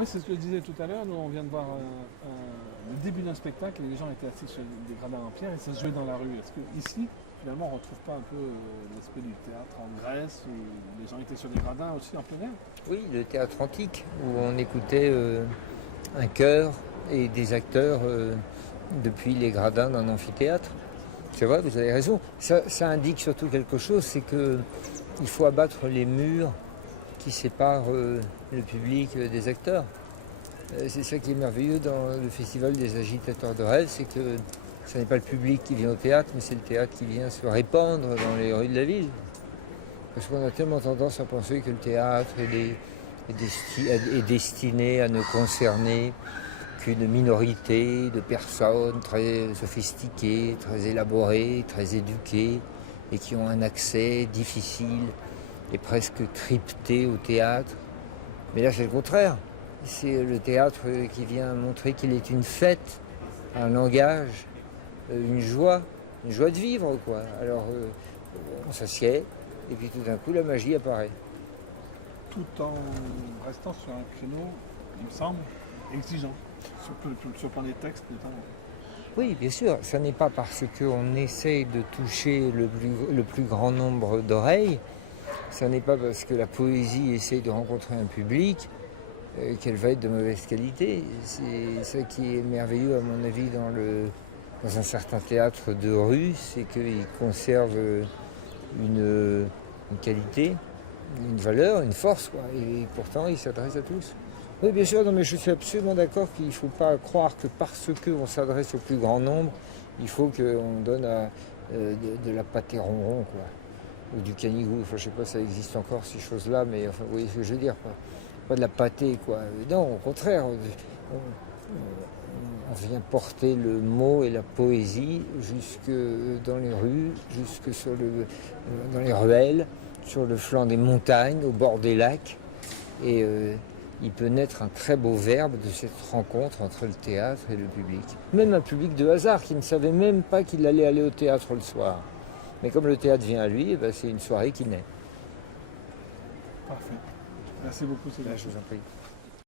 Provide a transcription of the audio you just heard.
Oui, c'est ce que je disais tout à l'heure. Nous, on vient de voir le début d'un spectacle et les gens étaient assis sur des gradins en pierre et ça se jouait dans la rue. Est-ce que ici, finalement, on ne retrouve pas un peu l'aspect du théâtre en Grèce où les gens étaient sur des gradins aussi en plein air? Oui, le théâtre antique, où on écoutait un chœur et des acteurs depuis les gradins d'un amphithéâtre. C'est vrai, vous avez raison. Ça indique surtout quelque chose, c'est qu'il faut abattre les murs qui séparent le public des acteurs. C'est ça qui est merveilleux dans le festival des agitateurs de rêve, c'est que ce n'est pas le public qui vient au théâtre, mais c'est le théâtre qui vient se répandre dans les rues de la ville. Parce qu'on a tellement tendance à penser que le théâtre est destiné à ne concerner qu'une minorité de personnes très sophistiquées, très élaborées, très éduquées, et qui ont un accès difficile et presque crypté au théâtre. Mais là, c'est le contraire. C'est le théâtre qui vient montrer qu'il est une fête, un langage, une joie de vivre, quoi. Alors, on s'assied, et puis tout d'un coup, la magie apparaît. Tout en restant sur un créneau, il me semble, exigeant, sur le plan des textes notamment. Oui, bien sûr, ça n'est pas parce qu'on essaye de toucher le plus grand nombre d'oreilles, ça n'est pas parce que la poésie essaye de rencontrer un public qu'elle va être de mauvaise qualité. C'est ça qui est merveilleux à mon avis dans un certain théâtre de rue, c'est qu'il conserve une qualité, une valeur, une force, quoi. Et pourtant il s'adresse à tous. Oui, bien sûr, non, mais je suis absolument d'accord qu'il ne faut pas croire que parce qu'on s'adresse au plus grand nombre, il faut qu'on donne de la pâté ronron, quoi. Ou du canigou, enfin je sais pas si ça existe encore ces choses-là, mais enfin vous voyez ce que je veux dire, quoi. Pas de la pâté, quoi. Non, au contraire, on vient porter le mot et la poésie jusque dans les rues, jusque dans les ruelles, sur le flanc des montagnes, au bord des lacs. Et il peut naître un très beau verbe de cette rencontre entre le théâtre et le public. Même un public de hasard qui ne savait même pas qu'il allait aller au théâtre le soir. Mais comme le théâtre vient à lui, c'est une soirée qui naît. Parfait. Merci beaucoup, Sébastien. Je vous en prie.